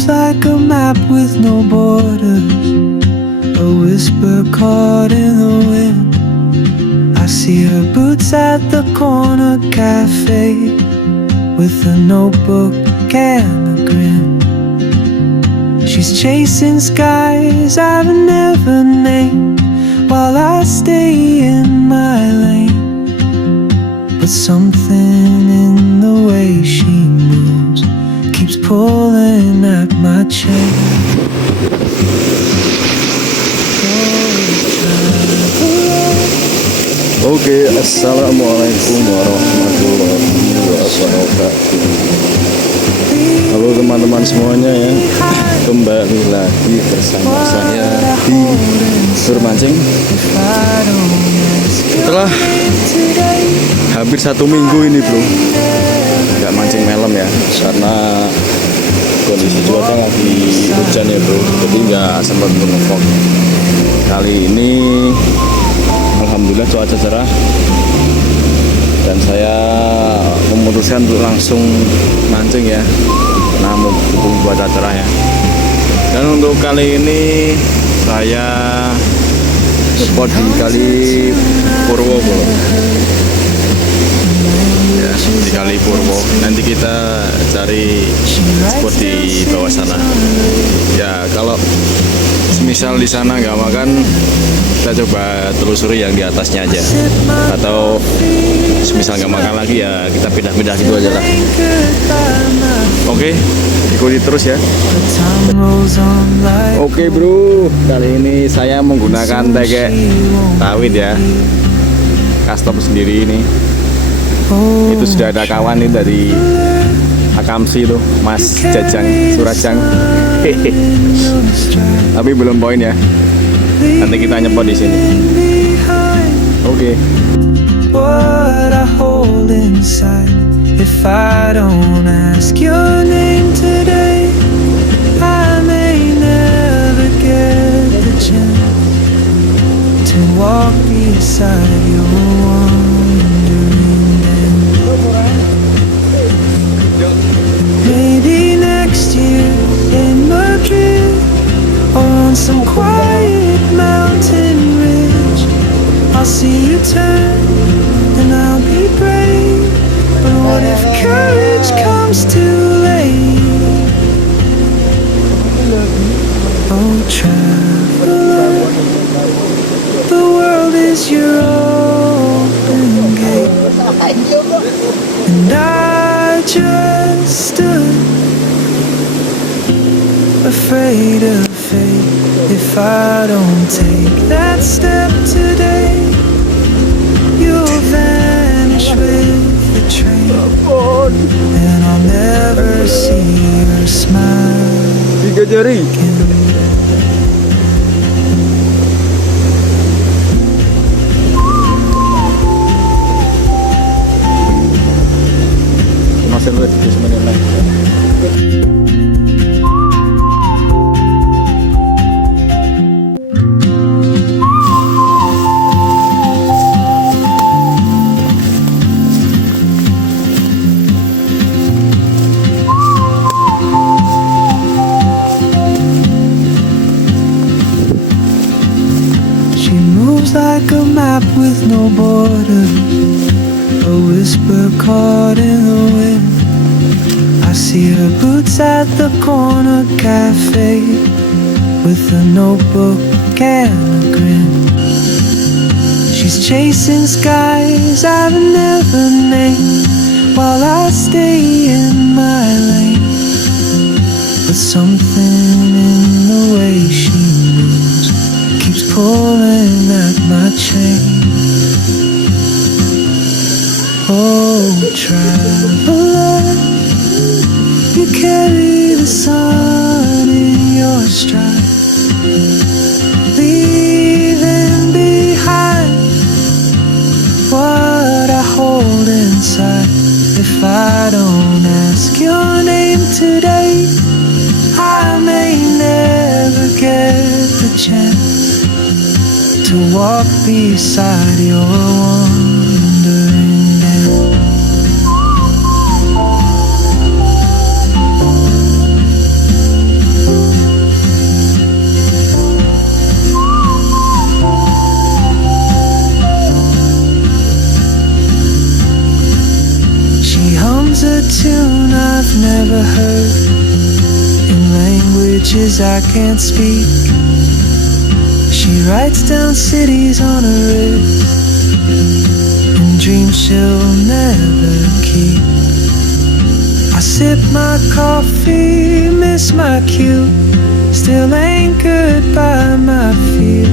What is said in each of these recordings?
moves like a map with no borders, a whisper caught in the wind. I see her boots at the corner cafe, with a notebook and a grin. She's chasing skies I've never named, while I stay in my lane. But something in the way she moves keeps pulling at my chain. Oke, assalamualaikum warahmatullahi wabarakatuh. Halo teman-teman semuanya ya, kembali lagi bersama saya di Mancing. Setelah hampir 1 minggu ini bro, nggak mancing malam ya, karena kondisi cuaca lagi hujan ya bro, jadi nggak sempat nge-vlog. Kali ini alhamdulillah cuaca cerah dan saya memutuskan untuk langsung mancing ya, nah mumpung cuaca cerah ya. Dan untuk kali ini saya spot di Kali Purwo bro. Ya, di Kali Purwo. Nanti kita cari spot di bawah sana. Ya, kalau misal di sana nggak makan, kita coba telusuri yang di atasnya aja. Atau misal nggak makan lagi ya kita pindah-pindah gitu aja lah. Oke, ikuti terus ya. Oke bro, kali ini saya menggunakan tegek rawit ya, custom sendiri ini. Itu sudah ada kawan nih dari Akamsi tuh, Mas Jajang Surajang. Tapi belum poin ya. Nanti kita nyepot di sini. Oke. What I hold inside, if I don't ask your name today, I may never get the chance to walk beside your wandering then. Maybe next year in Madrid, or on some quiet mountain ridge, I'll see you turn and I'll be brave. But what if courage comes too late? Oh traveler, the world is your open gate, and I just stood afraid of fate. If I don't take that step today, you'll vanish with the train, and I'll never see your smile again. Masih lebih bismillah. Like a map with no borders, a whisper caught in the wind. I see her boots at the corner cafe, with a notebook and a grin. She's chasing skies I've never named, while I stay in my lane. But something in the way she moves keeps pulling at my chain. Oh traveler, you carry the sun in your stride, leaving behind what I hold inside. If I don't ask your name today, I may never get the chance to walk beside your wandering hand. never heard, in languages I can't speak. She writes down cities on her wrist, and dreams she'll never keep. I sip my coffee, miss my cue, still anchored by my fear.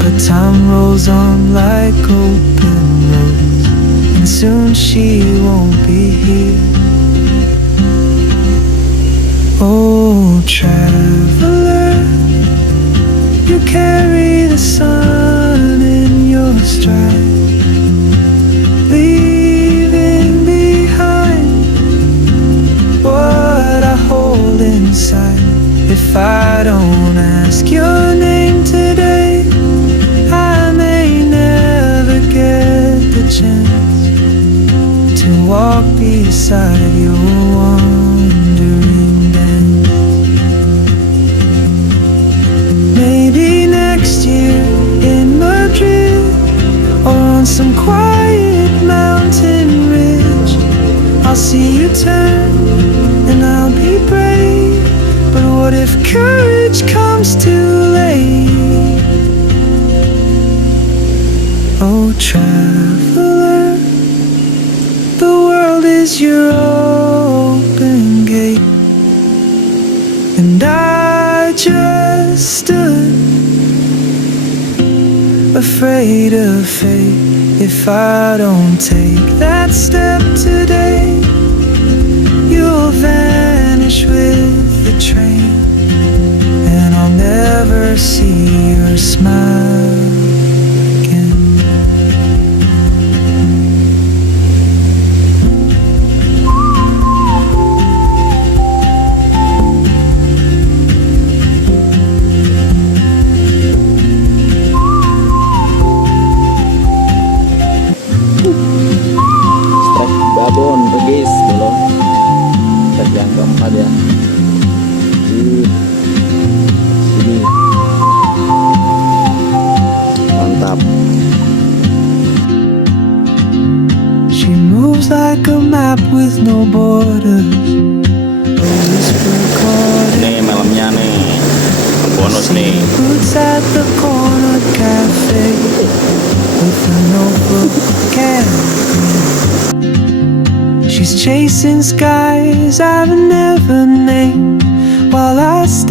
But time rolls on like open roads, and soon she won't be here. Oh, traveler, you carry the sun in your stride, leaving behind what I hold inside. If I don't ask your name today, I may never get the chance to walk beside your wandering dance. Maybe next year in Madrid, or on some quiet mountain ridge, I'll see you turn and I'll be brave. But what if courage comes too late? Oh, traveler, the world is your open gate, and I just stood afraid of fate. If I don't take that step today, you'll vanish with the train, and I'll never see your smile again. Babon guys, belum step yang keempat ya. Sini mantap. She moves like a map with no borders, a whisper caught Nih malamnya nih bonus nih. boots at the corner cafe with a notebook can. She's chasing skies I've never named while I stay